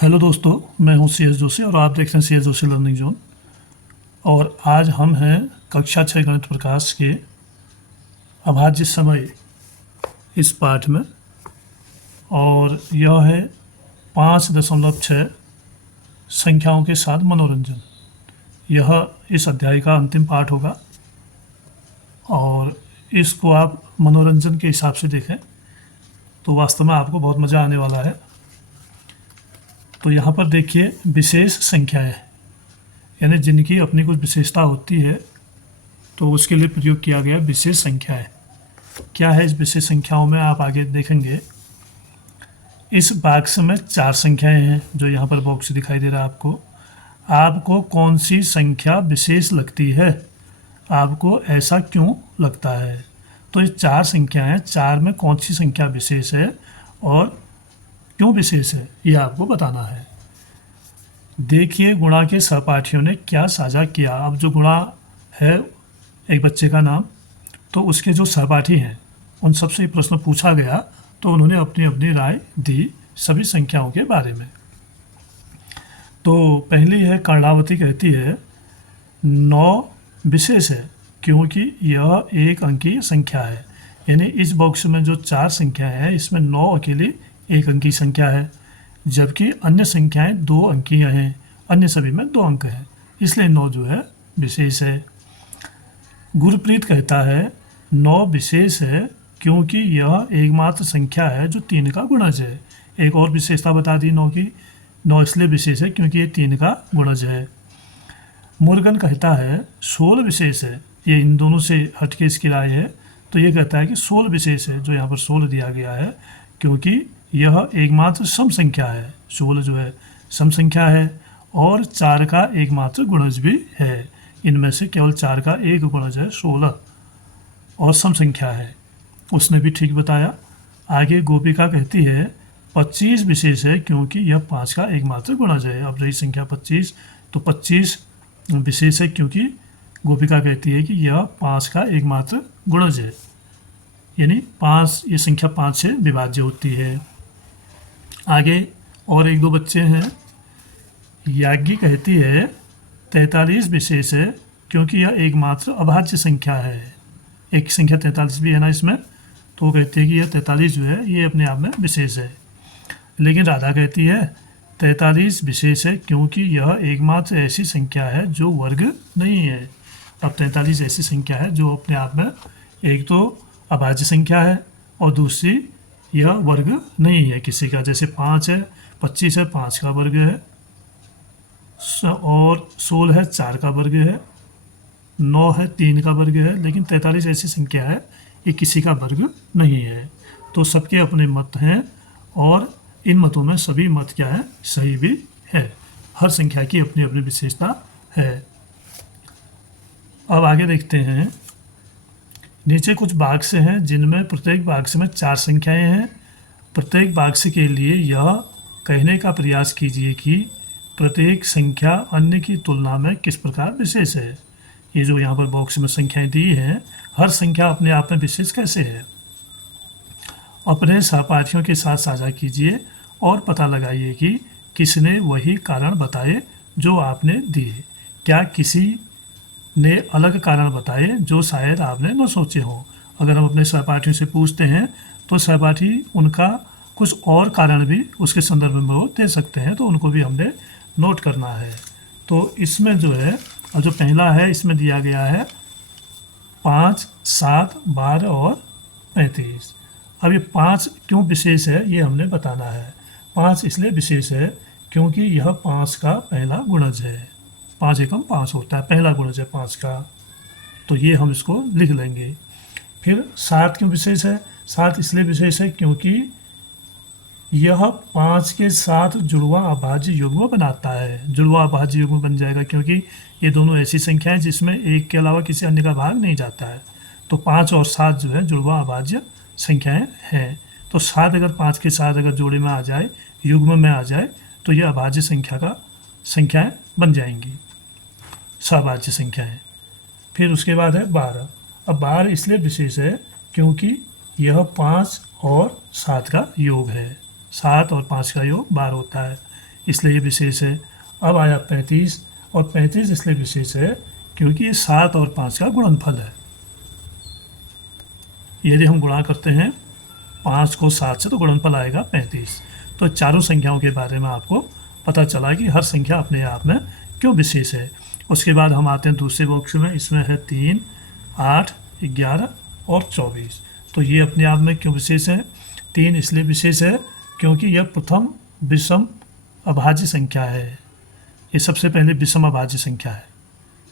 Hello दोस्तों, मैं हूं सी एस जोशी और आप देख रहे हैं C S Joshi learning zone. और आज हम हैं कक्षा 6 गणित प्रकाश के अभाज्य समय इस पाठ में। और यह है 5.6 संख्याओं के साथ मनोरंजन। यह इस अध्याय का अंतिम पाठ होगा और इसको आप मनोरंजन के हिसाब से देखें तो वास्तव में आपको बहुत मज़ा आने वाला है। तो यहाँ पर देखिए, विशेष संख्याएं यानी जिनकी अपनी कुछ विशेषता होती है तो उसके लिए प्रयोग किया गया विशेष संख्याएं। क्या है इस विशेष संख्याओं में, आप आगे देखेंगे। इस बॉक्स में 4 संख्याएं हैं जो यहाँ पर बॉक्स दिखाई दे रहा है आपको। आपको कौन सी संख्या विशेष लगती है, आपको ऐसा क्यों लगता है। तो ये 4 संख्याएं, 4 में कौन सी संख्या विशेष है और क्यों विशेष है, ये आपको बताना है। देखिए, गुणा के सहपाठियों ने क्या साझा किया। अब जो गुणा है एक बच्चे का नाम, तो उसके जो सहपाठी हैं उन सबसे प्रश्न पूछा गया तो उन्होंने अपनी अपनी राय दी सभी संख्याओं के बारे में। तो पहली है, कर्णावती कहती है 9 विशेष है क्योंकि यह एक अंकीय संख्या है। यानी इस बॉक्स में जो 4 संख्याएं हैं इसमें 9 अकेली एक अंकीय संख्या है, जबकि अन्य संख्याएं 2 अंकीय हैं, अन्य सभी में 2 अंक हैं, इसलिए 9 जो है विशेष है। गुरप्रीत कहता है 9 विशेष है क्योंकि यह एकमात्र संख्या है जो 3 का गुणज है। एक और विशेषता बता दी 9 की, 9 इसलिए विशेष है क्योंकि ये 3 का गुणज है। मुर्गन कहता है 16 विशेष है। ये इन दोनों से हटके इसकी राय है, तो ये कहता है कि 16 विशेष है, जो यहाँ पर 16 दिया गया है, क्योंकि यह एकमात्र सम संख्या है। 16 जो है सम संख्या है और 4 का एकमात्र गुणज भी है। इनमें से केवल 4 का एक गुणज है 16 और सम संख्या है। उसने भी ठीक बताया। आगे गोपिका कहती है 25 विशेष है क्योंकि यह 5 का एकमात्र गुणज है। अब रही संख्या 25, तो 25 विशेष है क्योंकि गोपिका कहती है कि यह 5 का एकमात्र गुणज है, यानी 5, ये संख्या 5 से विभाज्य होती है। आगे और एक दो बच्चे हैं। याज्ञी कहती है 43 विशेष है क्योंकि यह एकमात्र अभाज्य संख्या है। एक संख्या 43 भी है ना इसमें, तो वो कहती है कि यह 43 जो है ये अपने आप में विशेष है। लेकिन राधा कहती है 43 विशेष है क्योंकि यह एकमात्र ऐसी संख्या है जो वर्ग नहीं है। अब 43 ऐसी संख्या है जो अपने आप में एक तो अभाज्य संख्या है और दूसरी यह वर्ग नहीं है किसी का। जैसे 5 है, 25 है, 5 का वर्ग है, और 16 है, 4 का वर्ग है, 9 है, 3 का वर्ग है। लेकिन 43 ऐसी संख्या है ये किसी का वर्ग नहीं है। तो सबके अपने मत हैं और इन मतों में सभी मत क्या है, सही भी है। हर संख्या की अपनी अपनी विशेषता है। अब आगे देखते हैं। नीचे कुछ बाक्स हैं जिनमें प्रत्येक बाक्स में 4 संख्याएं हैं। प्रत्येक बाक्स के लिए यह कहने का प्रयास कीजिए कि प्रत्येक संख्या अन्य की तुलना में किस प्रकार विशेष है। ये जो यहाँ पर बॉक्स में संख्याएं दी हैं, हर संख्या अपने आप में विशेष कैसे है। अपने सहपाठियों के साथ साझा कीजिए और पता लगाइए कि किसने वही कारण बताए जो आपने दिए। क्या किसी ने अलग कारण बताए जो शायद आपने न सोचे हों। अगर हम अपने सहपाठियों से पूछते हैं तो सहपाठी उनका कुछ और कारण भी उसके संदर्भ में वो दे सकते हैं, तो उनको भी हमने नोट करना है। तो इसमें जो है, और जो पहला है इसमें दिया गया है 5, 7, 12 और 35। अब ये 5 क्यों विशेष है ये हमने बताना है। 5 इसलिए विशेष है क्योंकि यह 5 का पहला गुणज है। 5 एकम 5 होता है, पहला गुणज है 5 का, तो ये हम इसको लिख लेंगे। फिर 7 क्यों विशेष है। 7 इसलिए विशेष है क्योंकि यह 5 के साथ जुड़वा अभाज्य युग्म बनाता है। जुड़वा अभाज्य युग्म बन जाएगा क्योंकि ये दोनों ऐसी संख्याएं जिसमें एक के अलावा किसी अन्य का भाग नहीं जाता है। तो 5 और 7 जो है जुड़वा अभाज्य संख्याएं हैं। तो 7 अगर 5 के साथ अगर जोड़े में आ जाए, युग्म में आ जाए, तो ये अभाज्य संख्याएं बन जाएंगी, सहभाज्य संख्याएं। फिर उसके बाद है 12। अब 12 इसलिए विशेष है क्योंकि यह 5 और 7 का योग है। 7 और 5 का योग 12 होता है, इसलिए ये विशेष है। अब आया 35, और 35 इसलिए विशेष है क्योंकि ये 7 और 5 का गुणनफल है। यदि हम गुणा करते हैं 5 को 7 से तो गुणनफल आएगा 35। तो चारों संख्याओं के बारे में आपको पता चला कि हर संख्या अपने आप में क्यों विशेष है। उसके बाद हम आते हैं दूसरे बॉक्स में, इसमें है 3, 8, 11 और 24। तो ये अपने आप में क्यों विशेष है? 3 इसलिए विशेष है क्योंकि यह प्रथम विषम अभाज्य संख्या है। ये सबसे पहले विषम अभाज्य संख्या है।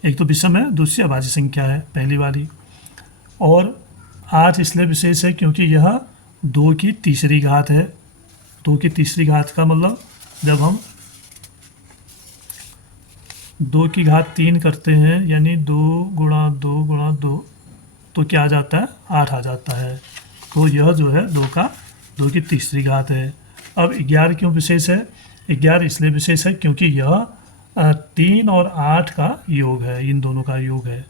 एक तो विषम है, दूसरी अभाज्य संख्या है पहली वाली। और 8 इसलिए विशेष है क्योंकि यह 2 की तीसरी घात है। 2 की तीसरी घात का मतलब जब हम 2 की घात 3 करते हैं, यानी 2 गुणा 2 गुणा 2, तो क्या आ जाता है? 8 आ जाता है। तो यह जो है 2 की तीसरी घात है। अब 11 क्यों विशेष है? 11 इसलिए विशेष है क्योंकि यह 3 और 8 का योग है, इन दोनों का योग है।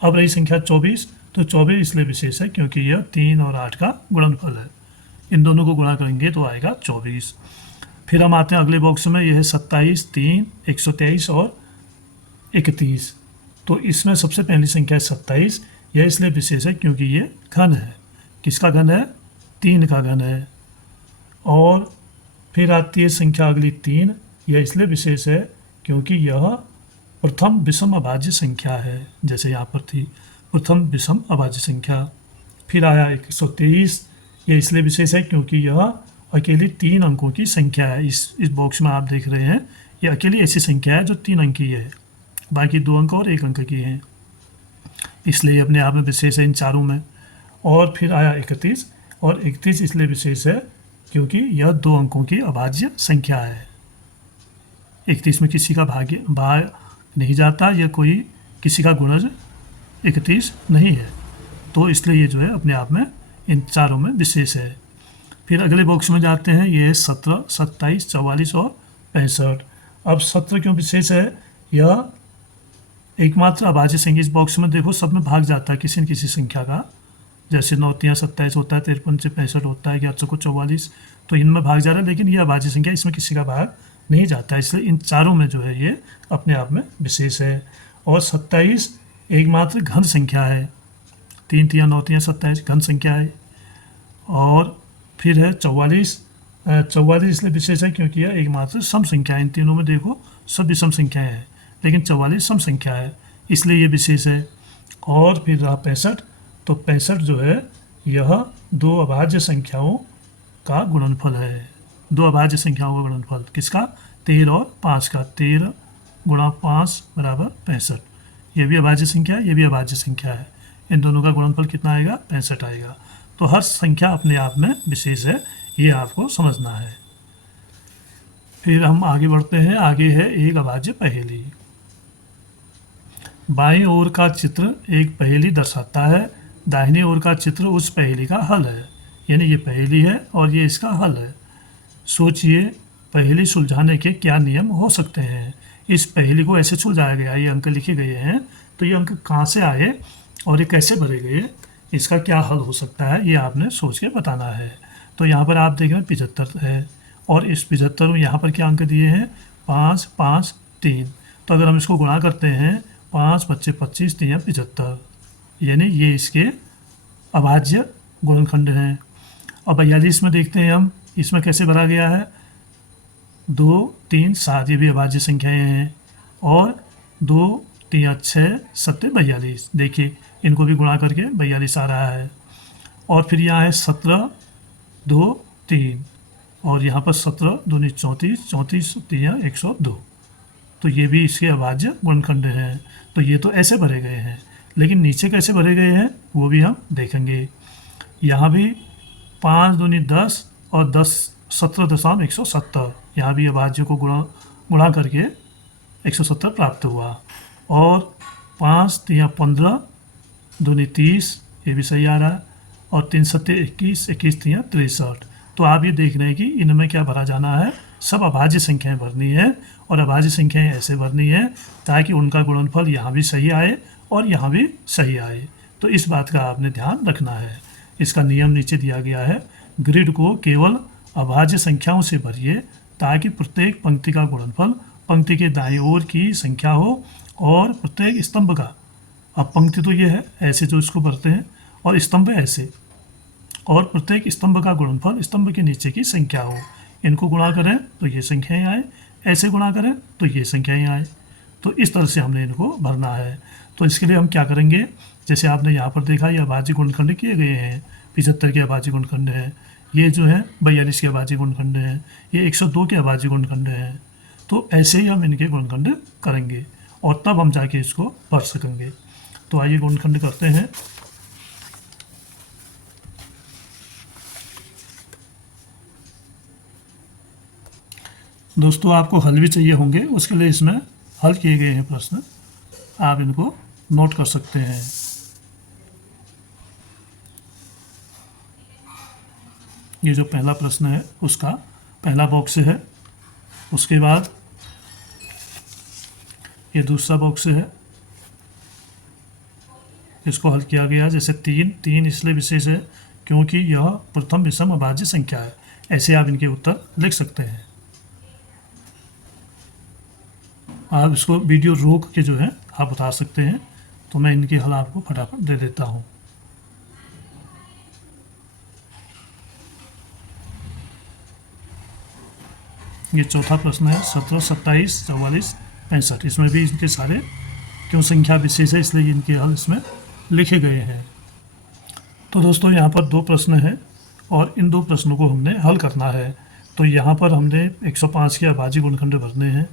अब रही संख्या 24, तो 24 इसलिए विशेष है क्योंकि यह 3 और 8 का गुणनफल है। इन दोनों को गुणा करेंगे तो आएगा 24। फिर हम आते हैं अगले बॉक्स में, यह है 27, 3, 123 और 31। तो इसमें सबसे पहली संख्या है 27। यह इसलिए विशेष है क्योंकि ये घन है। किसका घन है? 3 का घन है। और फिर आती है संख्या अगली 3। यह इसलिए विशेष है क्योंकि यह प्रथम विषम अभाज्य संख्या है, जैसे यहाँ पर थी प्रथम विषम अभाज्य संख्या। फिर आया 123। यह इसलिए विशेष है क्योंकि यह अकेली 3 अंकों की संख्या है। इस बॉक्स में आप देख रहे हैं, यह अकेली ऐसी संख्या है जो 3 अंक की है, बाकी 2 अंक और 1 अंक की हैं, इसलिए अपने आप में विशेष है इन चारों में। और फिर आया 31, और 31 इसलिए विशेष है क्योंकि यह 2 अंकों की अभाज्य संख्या है। 31 में किसी का भाग नहीं जाता, या कोई किसी का गुणज 31 नहीं है, तो इसलिए ये जो है अपने आप में इन चारों में विशेष है। फिर अगले बॉक्स में जाते हैं, ये 17, 27, 44 और 65। अब 17 क्यों विशेष है? यह एकमात्र अभाज्य संख्या। इस बॉक्स में देखो सब में भाग जाता है किसी न किसी संख्या का, जैसे 9 3 27 होता है, 53 से 65 होता है, 11 को 44, तो इनमें भाग जा रहा है। लेकिन यह अभाज्य संख्या, इसमें किसी का भाग नहीं जाता है, इसलिए इन चारों में जो है ये अपने आप में विशेष है। और 27 एकमात्र घन संख्या है। 3 3 9 3 27 घन संख्या है। और फिर है 44। 44 इसलिए विशेष है क्योंकि यह एकमात्र सम संख्या है। इन तीनों में देखो सब विषम संख्याएं हैं, लेकिन 44 सम संख्या है, इसलिए ये विशेष है। और फिर रहा 65। तो 65 जो है यह 2 अभाज्य संख्याओं का गुणनफल है। 2 अभाज्य संख्याओं का गुणनफल किसका? 13 और 5 का। 13 गुणा 5 बराबर 65। ये भी अभाज्य संख्या है, ये भी अभाज्य संख्या है। इन दोनों का गुणनफल कितना आएगा? 65 आएगा। तो हर संख्या अपने आप में विशेष है, ये आपको समझना है। फिर हम आगे बढ़ते हैं। आगे है एक अभाज्य पहेली। बाईं ओर का चित्र एक पहेली दर्शाता है, दाहिनी ओर का चित्र उस पहेली का हल है। यानी ये पहेली है और ये इसका हल है। सोचिए पहेली सुलझाने के क्या नियम हो सकते हैं। इस पहेली को ऐसे सुलझाया गया, ये अंक लिखे गए हैं, तो ये अंक कहाँ से आए और ये कैसे भरे गए, इसका क्या हल हो सकता है, ये आपने सोच के बताना है। तो यहाँ पर आप देख रहे हैं 75 है, और इस 75 में यहाँ पर क्या अंक दिए हैं? 5 5 3। तो अगर हम इसको गुणा करते हैं, 5 बच्चे 25, 3 75, यानी ये इसके अभाज्य गुणनखंड हैं। और 42 में देखते हैं हम, इसमें कैसे भरा गया है? 2 3 7, ये भी अभाज्य संख्याएँ हैं। और 2 3 6 7 42, देखिए इनको भी गुणा करके 42 आ रहा है। और फिर यहाँ है 17 2 3, और यहाँ पर 17 दूनी 34, 34 3 102, तो ये भी इसके अभाज्य गुणनखंड हैं। तो ये तो ऐसे भरे गए हैं, लेकिन नीचे कैसे भरे गए हैं वो भी हम देखेंगे। यहाँ भी 5 दूनी 10 और 10 17.170, यहाँ भी अभाज्य को गुणा करके 170 प्राप्त हुआ। और 5 3 15 दूनी 30, ये भी सही आ रहा है। और 3 7 21, 21 3 63। तो आप ये देख रहे हैं कि इनमें क्या भरा जाना है? सब अभाज्य संख्याएं भरनी है, और अभाज्य संख्याएं ऐसे भरनी है ताकि उनका गुणनफल यहाँ भी सही आए और यहाँ भी सही आए। तो इस बात का आपने ध्यान रखना है। इसका नियम नीचे दिया गया है। ग्रिड को केवल अभाज्य संख्याओं से भरिए ताकि प्रत्येक पंक्ति का गुणनफल पंक्ति के दाईं ओर की संख्या हो और प्रत्येक स्तंभ का, अब पंक्ति तो ये है ऐसे जो इसको भरते हैं और स्तंभ ऐसे, और प्रत्येक स्तंभ का गुणनफल स्तंभ के नीचे की संख्या हो। इनको गुणा करें तो ये संख्याएं आए, ऐसे गुणा करें तो ये संख्याएं आए। तो इस तरह से हमने इनको भरना है। तो इसके लिए हम क्या करेंगे, जैसे आपने यहाँ पर देखा ये अभाज्य गुणनखंड किए गए हैं, 75 के अभाज्य गुणनखंड है, ये जो है 42 के अभाज्य गुणनखंड है, ये 102 के अभाज्य गुणनखंड हैं। तो ऐसे ही हम इनके गुणनखंड करेंगे और तब हम जाके इसको भर सकेंगे। तो आइए गुणनखंड करते हैं। दोस्तों आपको हल भी चाहिए होंगे, उसके लिए इसमें हल किए गए हैं प्रश्न, आप इनको नोट कर सकते हैं। ये जो पहला प्रश्न है उसका पहला बॉक्स है, उसके बाद ये दूसरा बॉक्स है, इसको हल किया गया। जैसे 3 इसलिए विशेष है क्योंकि यह प्रथम विषम अभाज्य संख्या है, ऐसे आप इनके उत्तर लिख सकते हैं। आप इसको वीडियो रोक के जो है आप बता सकते हैं, तो मैं इनके हल आपको फटाफट दे देता हूँ। ये चौथा प्रश्न है 17, 27, 44, 65। इसमें भी इनके सारे क्यों संख्या विशेष है इसलिए इनके हल इसमें लिखे गए हैं। तो दोस्तों यहाँ पर 2 प्रश्न हैं और इन 2 प्रश्नों को हमने हल करना है। तो यहाँ पर हमने 105 के अभाज्य गुणनखंड भरने हैं,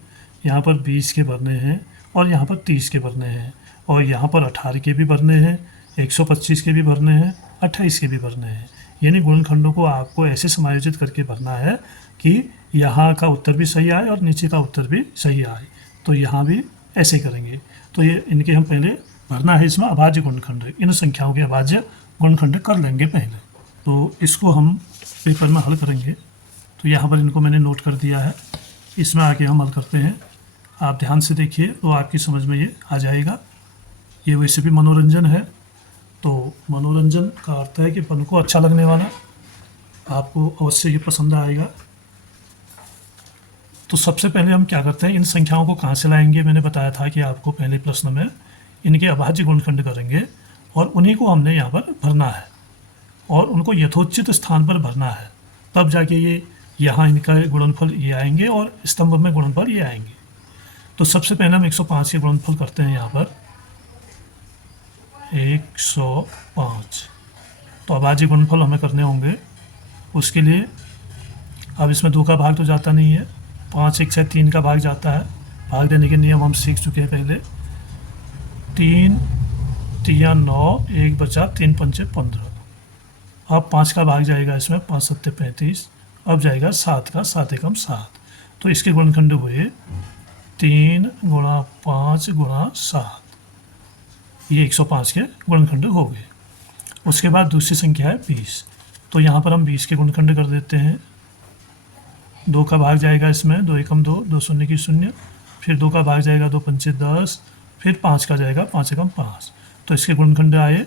यहाँ पर 20 के भरने हैं और यहाँ पर 30 के भरने हैं, और यहाँ पर 18 के भी भरने हैं, 125 के भी भरने हैं, 28 के भी भरने हैं। यानी गुणनखंडों को आपको ऐसे समायोजित करके भरना है कि यहाँ का उत्तर भी सही आए और नीचे का उत्तर भी सही आए। तो यहाँ भी ऐसे करेंगे। तो ये इनके हम पहले भरना है, इसमें अभाज्य गुणनखंड, इन संख्याओं के अभाज्य गुणनखंड कर लेंगे पहले। तो इसको हम पेपर में हल करेंगे। तो यहाँ पर इनको मैंने नोट कर दिया है, इसमें आके हम हल करते हैं। आप ध्यान से देखिए तो आपकी समझ में ये आ जाएगा। ये वैसे भी मनोरंजन है, तो मनोरंजन का अर्थ है कि पन को अच्छा लगने वाला, आपको अवश्य ये पसंद आएगा। तो सबसे पहले हम क्या करते हैं, इन संख्याओं को कहाँ से लाएंगे। मैंने बताया था कि आपको पहले प्रश्न में इनके अभाज्य गुणनखंड करेंगे और उन्हीं को हमने यहाँ पर भरना है और उनको यथोचित स्थान पर भरना है, तब जाके ये यहाँ इनका गुणनफल ये आएंगे और स्तंभ में गुणनफल ये आएंगे। तो सबसे पहले हम 105 के गुणनफल करते हैं यहाँ पर 105। तो अभाज्य गुणनफल हमें करने होंगे, उसके लिए अब इसमें 2 का भाग तो जाता नहीं है, 5 1 से 3 का भाग जाता है। भाग देने के नियम हम सीख चुके हैं पहले। 3 3 9, 1 बचा, 3 पंचे 15। अब 5 का भाग जाएगा इसमें, 5 7 35। अब जाएगा 7 का, 7 एकम 7। तो इसके गुणनखंड हुए 3 गुणा 5 गुणा 7। ये 105 के गुणनखंड हो गए। उसके बाद दूसरी संख्या है 20। तो यहाँ पर हम 20 के गुणनखंड कर देते हैं। 2 का भाग जाएगा इसमें, 2 एकम 2, 2 शून्य की 0। फिर 2 का भाग जाएगा, 2 पंचे 10। फिर 5 का जाएगा, 5 एकम 5। तो इसके गुणनखंड आए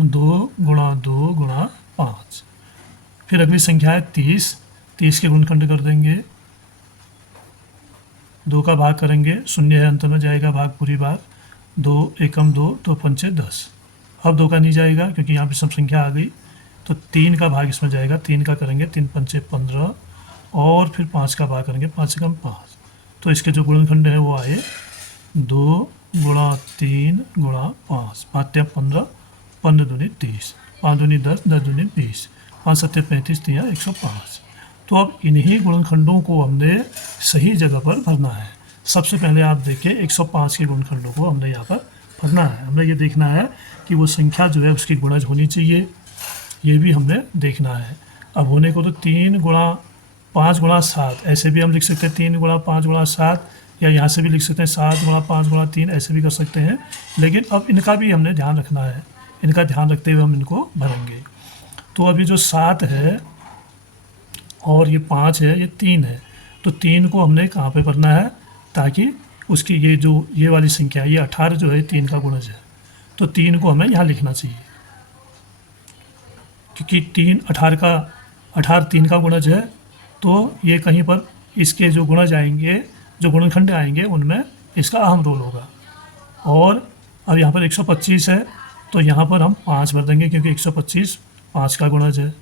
2 गुणा 2 गुणा 5। फिर अगली संख्या है 30। 30 के गुणनखंड कर देंगे, 2 का भाग करेंगे, 0 है अंत में जाएगा भाग पूरी बार, 2 एकम 2, 2 पंचे 10। अब 2 का नहीं जाएगा क्योंकि यहाँ पे सब संख्या आ गई। तो 3 का भाग इसमें जाएगा, 3 का करेंगे, 3 पंचे 15। और फिर 5 का भाग करेंगे, 5 एकम 5। तो इसके जो गुणनखंड है वो आए 2 गुणा 3 गुणा 5। 5 15, 15 दूनी 30, 5 दूनी 10, 10 दूनी 20, 5 7 35, 3 105। तो अब इन्हीं गुणनखंडों को हमने सही जगह पर भरना है। सबसे पहले आप देखिए 105 के गुणनखंडों को हमने यहाँ पर भरना है। हमने ये देखना है कि वो संख्या जो है उसकी गुणज होनी चाहिए, ये भी हमने देखना है। अब होने को तो 3 गुणा 5 गुणा 7 ऐसे भी हम लिख सकते हैं, 3 गुणा 5 गुणा 7, या यहाँ से भी लिख सकते हैं 7 गुणा 5 गुणा 3, ऐसे भी कर सकते हैं। लेकिन अब इनका भी हमने ध्यान रखना है, इनका ध्यान रखते हुए हम इनको भरेंगे। तो अभी जो 7 है और ये 5 है, ये 3 है, तो 3 को हमने कहाँ पे भरना है ताकि उसकी ये जो ये वाली संख्या है, ये 18 जो है 3 का गुणज है, तो 3 को हमें यहाँ लिखना चाहिए क्योंकि 3 18 का 18 3 का गुणज है, तो ये कहीं पर इसके जो गुणज आएंगे, जो गुणनखंड आएंगे, उनमें इसका अहम रोल होगा। और अब यहाँ पर 125 है, तो यहाँ पर हम 5 भर देंगे, क्योंकि 125 5 का गुणज है।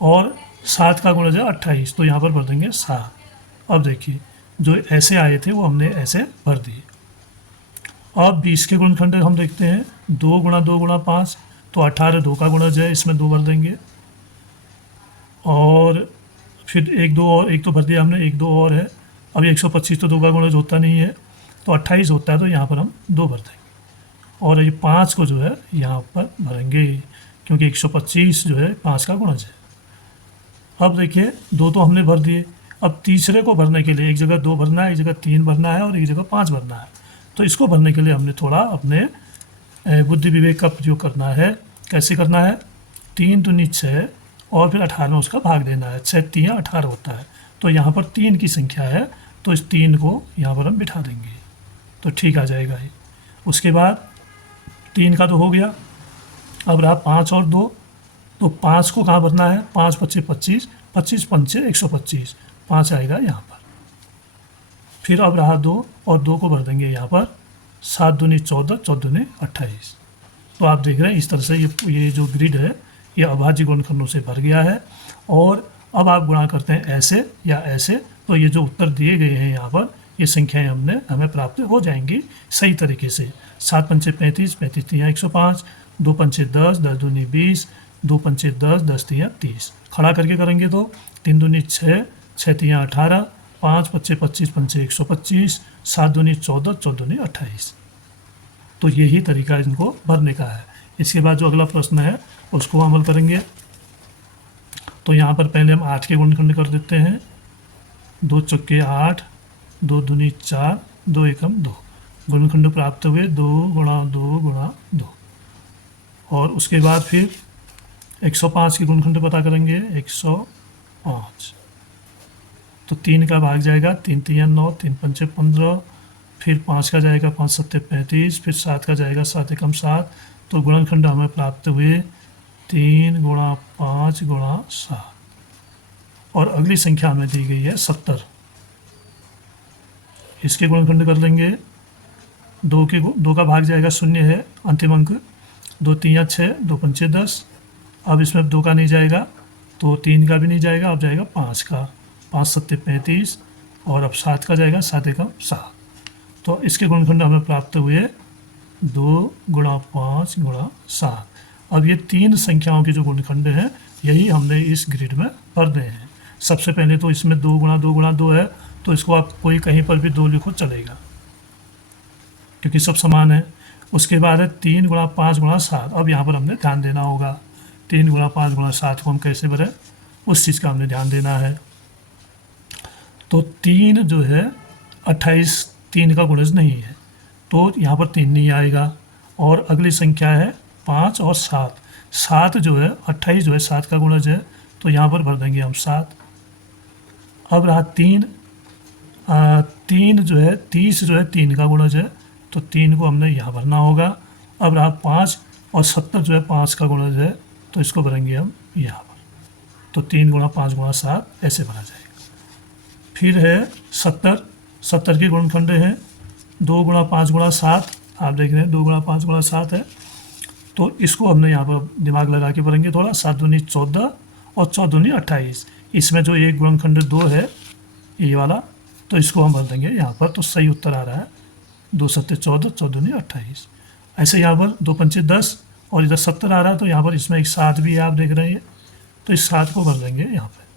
और 7 का गुणज है 28, तो यहाँ पर भर देंगे 7। अब देखिए, जो ऐसे आए थे वो हमने ऐसे भर दिए। अब 20 के गुणनखंड हम देखते हैं, 2 गुणा 2 गुणा 5, तो 18 2 का गुणज है, इसमें 2 भर देंगे। और फिर एक तो भर दिया हमने, 1 2 और है। अब 125 तो 2 का गुणज होता नहीं है, तो 28 होता है, तो यहाँ पर हम 2 भर देंगे। और ये 5 को जो है यहाँ पर भरेंगे, क्योंकि 125 जो है 5 का गुणज है। अब देखिए, 2 तो हमने भर दिए। अब तीसरे को भरने के लिए एक जगह 2 भरना है, एक जगह 3 भरना है और एक जगह 5 भरना है। तो इसको भरने के लिए हमने थोड़ा अपने बुद्धि विवेक का प्रयोग करना है। कैसे करना है? 3 दूनी 6 और फिर 18 में उसका भाग देना है। 6 3 18 होता है, तो यहाँ पर 3 की संख्या है, तो इस 3 को यहाँ पर हम बिठा देंगे, तो ठीक आ जाएगा ये। उसके बाद 3 का तो हो गया, अब रहा 5 और 2, तो 5 को कहाँ भरना है? 5 25 25, 25 पंचे 125, 5 आएगा यहाँ पर। फिर अब रहा 2, और 2 को भर देंगे यहाँ पर, 7 दूनी 14, 14 दूनी 28। तो आप देख रहे हैं, इस तरह से ये जो ग्रिड है ये अभाज्य गुणनखंडों से भर गया है। और अब आप गुणा करते हैं ऐसे या ऐसे, तो ये जो उत्तर दिए गए हैं यहाँ पर, ये संख्याएं हमें प्राप्त हो जाएंगी सही तरीके से। 7 पंचे 35, 35 तिया 105, 2 पंचे 10, 10 दूनी 20, 2 पंचे 10, 10 तिया 30। खड़ा करके करेंगे तो 3 दूनी 6, 6 तिया 18, 5 पच्चे 25 पंचे 125, 7 दूनी 14, 14 दूनी 28। तो यही तरीका इनको भरने का है। इसके बाद जो अगला प्रश्न है उसको अमल करेंगे। तो यहाँ पर पहले हम 8 के गुणनखंड कर देते हैं। 2 चौके 8, 2 दूनी 4, 2 एकम 2। गुणनखंड प्राप्त हुए 2 गुणा 2 गुणा 2। और उसके बाद फिर 105 के गुणनखंड पता करेंगे। 105, तो 3 का भाग जाएगा, 3 तिया 9, 3 पंचे 15, फिर 5 का जाएगा, 5 सत्ते 35, फिर 7 का जाएगा, 7 एकम 7। तो गुणनखंड हमें प्राप्त हुए 3 गुणा 5 गुणा 7। और अगली संख्या हमें दी गई है 70। इसके गुणनखंड कर लेंगे। 2 का भाग जाएगा, 0 है अंतिम अंक। 2 तिया 6, 2 पंचे 10। अब इसमें 2 का नहीं जाएगा, तो 3 का भी नहीं जाएगा, अब जाएगा 5 का। 5 सत्ते 35, और अब 7 का जाएगा, 7 एकम 7। तो इसके गुणनखंड हमें प्राप्त हुए 2 गुणा 5 गुणा 7। अब ये 3 संख्याओं के जो गुणनखंड हैं यही हमने इस ग्रिड में भरने हैं। सबसे पहले तो इसमें 2 गुणा 2 गुणा 2 है, तो इसको आप कोई कहीं पर भी 2 लिखो चलेगा, क्योंकि सब समान है। उसके बाद है 3 गुणा 5 गुणा 7। अब यहाँ पर हमने ध्यान देना होगा, 3 गुणा 5 गुणा 7 को हम कैसे भरें, उस चीज़ का हमने ध्यान देना है। तो 3 जो है 28, 3 का गुणज नहीं है, तो यहाँ पर 3 नहीं आएगा। और अगली संख्या है 5 और 7। 7 जो है 28 जो है 7 का गुणज है, तो यहाँ पर भर देंगे हम 7। अब रहा 3, 3 जो है 30 जो है 3 का गुणज है, तो 3 को हमने यहाँ भरना होगा। अब रहा 5 और 70 जो है 5 का गुणज है, तो इसको भरेंगे हम यहाँ पर। तो 3 गुणा 5 गुणा 7 ऐसे भरा जाएगा। फिर है 70 के गुणनखंड हैं 2 गुणा 5 गुणा 7। आप देख रहे हैं 2 गुणा 5 गुणा 7 है, तो इसको हमने यहाँ पर दिमाग लगा के भरेंगे थोड़ा। 7 दूनी 14 और 14 दूनी 28। इसमें जो एक गुणनखंड 2 है ये वाला, तो इसको हम भर देंगे यहाँ पर। तो सही उत्तर आ रहा है 2 सत्ते 14, 14 दूनी 28। ऐसे यहाँ पर 2 पंचे 10 और इधर 70 आ रहा है, तो यहाँ पर इसमें एक 7 भी है, आप देख रहे हैं, तो इस 7 को भर देंगे यहाँ पर।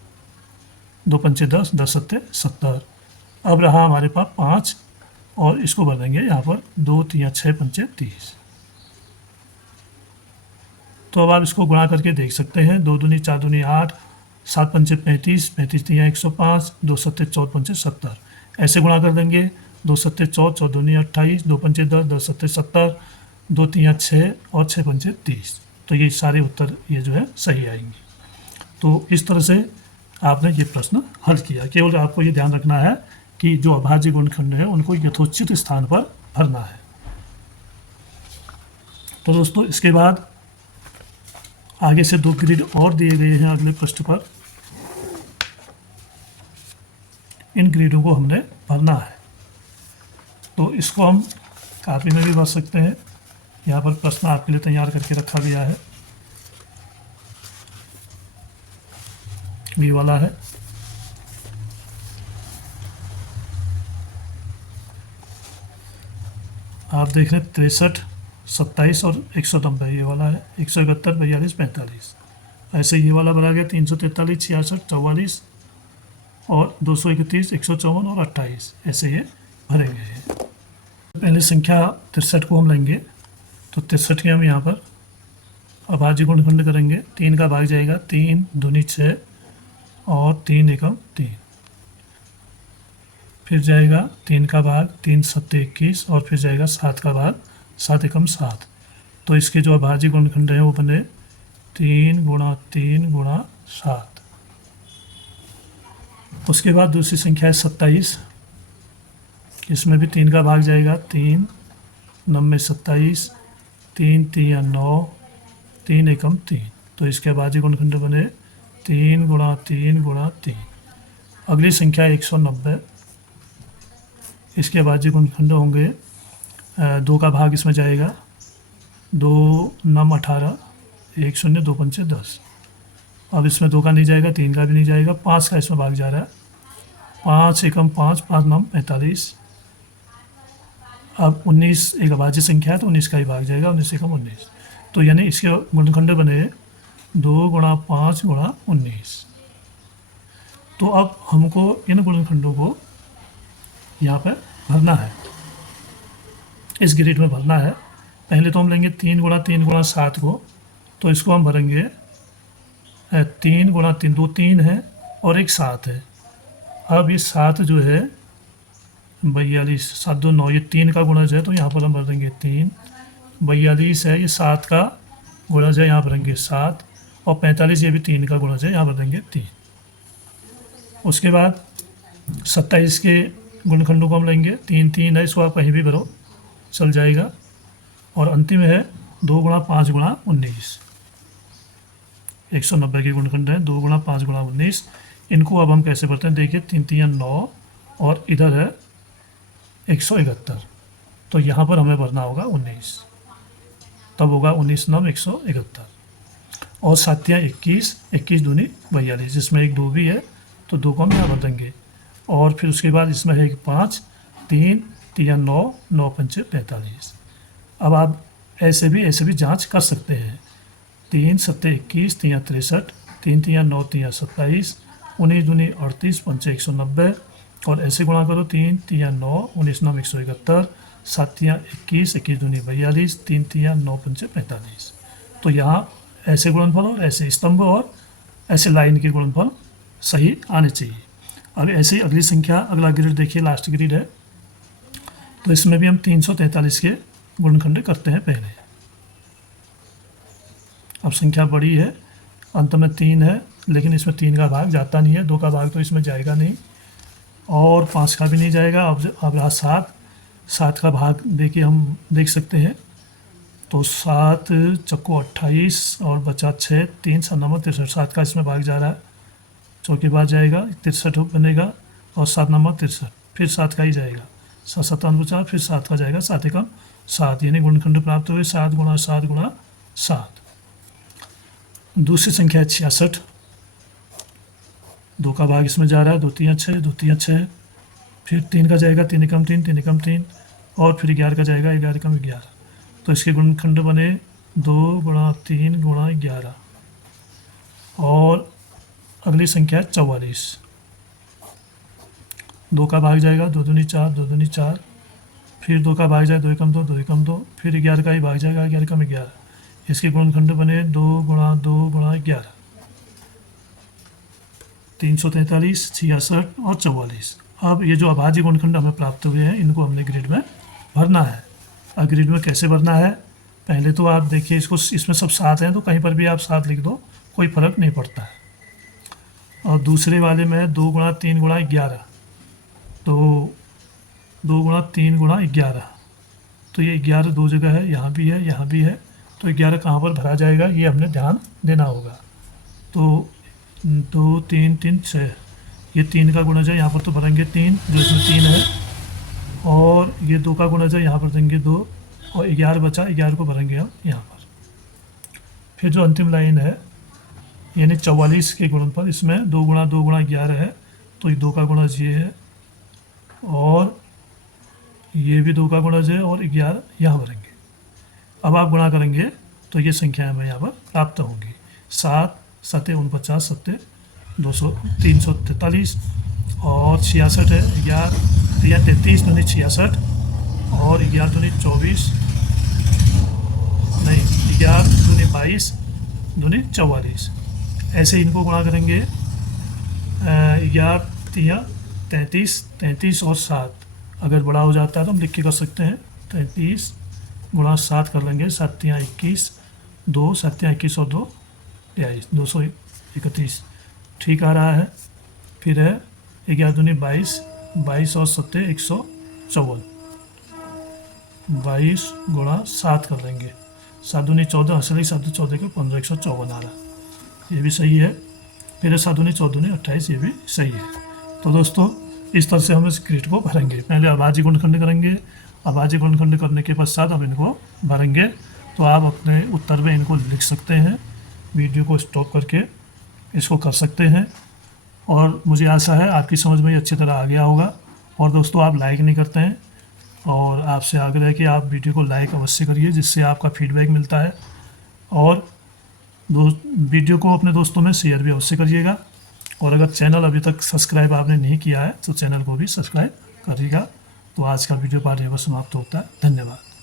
2 पंचे 10, 10 सत्ते 70। अब रहा हमारे पास 5, और इसको भर देंगे यहाँ पर। 2 तिया 6 पंचे 30। तो अब आप इसको गुणा करके देख सकते हैं। 2 दूनी 4 दूनी 8, 7 पंचे 35, 35 तिया 105, 2 सत्ते 14 पंचे 70। ऐसे गुणा कर देंगे। 2 सत्ते 14, 14 दूनी 28, 2 पंचे 10, 10 सत्ते 70, 2 तिया 6 और 6 पंचे 30। तो ये सारे उत्तर ये जो है सही आएंगे। तो इस तरह से आपने ये प्रश्न हल किया। केवल आपको ये ध्यान रखना है कि जो अभाज्य गुणनखंड है उनको यथोचित स्थान पर भरना है। तो दोस्तों, इसके बाद आगे से 2 ग्रिड और दिए गए हैं अगले पृष्ठ पर। इन ग्रिडों को हमने भरना है। तो इसको हम कापी में भी भर सकते हैं। यहाँ पर प्रश्न आपके लिए तैयार करके रखा गया है, ये वाला है। आप देख रहे हैं 63, 27 और 190, ये वाला है 171, 42, 45। ऐसे ये वाला भरा गया 343, 66, 44 और 231, 154 और 28, ऐसे ये भरे गए हैं। पहले संख्या 63 को हम लेंगे, तो 63 के हम यहाँ पर अभाज्य गुणनखंड करेंगे। 3 का भाग जाएगा 3 दूनी 6 और 3 एकम 3, फिर जाएगा 3 का भाग 3 सत्ते 21 और फिर जाएगा 7 का भाग 7 एकम 7। तो इसके जो अभाज्य गुणनखंड हैं वो बने 3 गुणा 3 गुणा 7। उसके बाद दूसरी संख्या है 27, इसमें भी 3 का भाग जाएगा 3 9 27, 3 3 9, 3 एकम 3। तो इसके अभाज्य गुणनखंड बने 3 गुणा 3 गुणा 3। अगली संख्या 190, इसके अभाज्य गुणनखंड होंगे 2 का भाग इसमें जाएगा 2 9 18, 1 0 2 5 10। अब इसमें 2 का नहीं जाएगा, 3 का भी नहीं जाएगा, 5 का इसमें भाग जा रहा है 5 एकम 5, 5 9 45। अब 19 एक अभाज्य संख्या है तो 19 का ही भाग जाएगा, 19 एकम 19। तो यानी इसके गुणनखंड बने 2 गुणा 5 गुणा 19। तो अब हमको इन गुणनखंडों को यहाँ पर भरना है, इस ग्रिड में भरना है। पहले तो हम लेंगे 3 गुणा 3 गुणा 7 को, तो इसको हम भरेंगे 3 गुणा 3, 2 3 है और एक 7 है। अब ये 7 जो है 42, 7 2 9, ये 3 का गुणज है तो यहाँ पर हम भर देंगे 3। 42 है, ये 7 का गुणज है, यहाँ भरेंगे 7 और 45 ये भी 3 का गुणज है, यहाँ भर देंगे 3। उसके बाद 27 के गुणनखंडों को हम लेंगे, 3 3 है, इसको आप कहीं भी भरो चल जाएगा। और अंतिम है 2 गुणा 5 गुणा 19, 190 के गुणनखंड है 2 गुणा 5 गुणा 19। इनको अब हम कैसे भरते हैं, देखिए 3 3 9 और इधर है 171, तो यहाँ पर हमें भरना होगा 19, तब होगा 19 9 171 और 7 21, 21 दूनी 42, जिसमें एक 2 भी है तो 2 को हम यहाँ भर देंगे। और फिर उसके बाद इसमें है 5 3 3 9 9 5 45। अब आप ऐसे भी जांच कर सकते हैं। 3 7 21, 3 63, 3 3 9 3 27, 19 दूनी 38, 5 190 और ऐसे गुणा करो 3 3 9, 19 9 171, 7 21, 21 दूनी 42, 3 3 9 5 45। तो यहाँ ऐसे गुणनफल और ऐसे स्तंभ और ऐसे लाइन के गुणनफल सही आने चाहिए। अब ऐसे ही अगली संख्या, अगला ग्रिड देखिए, लास्ट ग्रिड है, तो इसमें भी हम 343 के गुणनखंड करते हैं पहले। अब संख्या बड़ी है, अंत में 3 है, लेकिन इसमें 3 का भाग जाता नहीं है, 2 का भाग तो इसमें जाएगा नहीं और 5 का भी नहीं जाएगा। अब रहा 7 का भाग देखिए, हम देख सकते हैं, तो 7 चक्को 28 और बचा 6, 3 7 9 63, 7 का इसमें भाग जा रहा है, चौकी बार जाएगा 63 बनेगा और 7 9 63, फिर 7 का ही जाएगा, 7 7 बचा, फिर 7 का जाएगा, 7 एकम 7, यानी गुणनखंड प्राप्त हुए 7 गुणा 7 गुणा 7। दूसरी संख्या है 66, 2 का भाग इसमें जा रहा है, 2 3 6, 2 3 6, फिर 3 का जाएगा 3 एकम 3, 3 एकम 3 और फिर 11 का जाएगा 11 एकम 11। तो इसके गुणनखंड बने 2 गुणा 3 गुणा 11। और अगली संख्या है 44, 2 का भाग जाएगा 2 दूनी 4, 2 दूनी 4, फिर 2 का भाग जाएगा 2 एकम 2, 2 एकम 2, फिर 11 का ही भाग जाएगा 11 एकम 11। इसके गुणनखंड बने 2 गुणा 2 गुणा 11, 343, 66 और 44। अब ये जो अभाज्य गुणनखंड हमें प्राप्त हुए हैं, इनको हमने ग्रिड में भरना है। अब ग्रिड में कैसे भरना है, पहले तो आप देखिए, इसको, इसमें सब 7 हैं तो कहीं पर भी आप 7 लिख दो, कोई फ़र्क नहीं पड़ता है। और दूसरे वाले में 2 गुणा 3 गुणा 11, तो 2 गुणा 3 गुणा 11, तो ये 11 दो जगह है, यहाँ भी है यहाँ भी है, तो 11 कहाँ पर भरा जाएगा ये हमने ध्यान देना होगा। तो 2 3 3 6, ये 3 का गुणज है, यहाँ पर तो भरेंगे 3 जो इसमें 3 है, और ये 2 का गुणज है, यहाँ पर देंगे 2, और 11 बचा, 11 को भरेंगे हम यहाँ पर। फिर जो अंतिम लाइन है यानी 44 के गुणनफल, इसमें 2 गुणा 2 गुणा 11 है, तो ये 2 का गुणज ये है, और ये भी 2 का गुणज है, और 11 यहाँ भरेंगे। अब आप गुणा करेंगे तो ये संख्या हमें यहाँ पर प्राप्त होंगी। 7 7 49 7 200 343, और 66 है, 11 33 दूनी 66, और 11 दूनी 24, नहीं 11 दूनी 22 दूनी 44। ऐसे इनको गुणा करेंगे। 11 3 33, 33 और 7 अगर बड़ा हो जाता है तो हम लिख के कर सकते हैं। 33 गुणा 7 कर लेंगे, 7 3 21, 2 7 3 21 और 2 23, 231 ठीक आ रहा है। फिर है 11 दूनी 22, 22 और 7 154, 22 गुणा 7 कर लेंगे, 7 दूनी 14, हंसली 7 14 के 15 154 आ रहा, ये भी सही है। फिर है 7 दूनी 14 दूनी 28, ये भी सही है। तो दोस्तों इस तरह से हम इस क्रिएट को भरेंगे। पहले अभाज्य गुणनखंड करेंगे, अभाज्य गुणनखंड करने के पश्चात हम इनको भरेंगे। तो आप अपने उत्तर में इनको लिख सकते हैं, वीडियो को स्टॉप करके इसको कर सकते हैं, और मुझे आशा है आपकी समझ में ये अच्छी तरह आ गया होगा। और दोस्तों आप लाइक नहीं करते हैं, और आपसे आग्रह है कि आप वीडियो को लाइक अवश्य करिए, जिससे आपका फीडबैक मिलता है, और वीडियो को अपने दोस्तों में शेयर भी अवश्य करिएगा। और अगर चैनल अभी तक सब्सक्राइब आपने नहीं किया है तो चैनल को भी सब्सक्राइब करिएगा। तो आज का वीडियो पाठ यहाँ पर समाप्त होता है। धन्यवाद।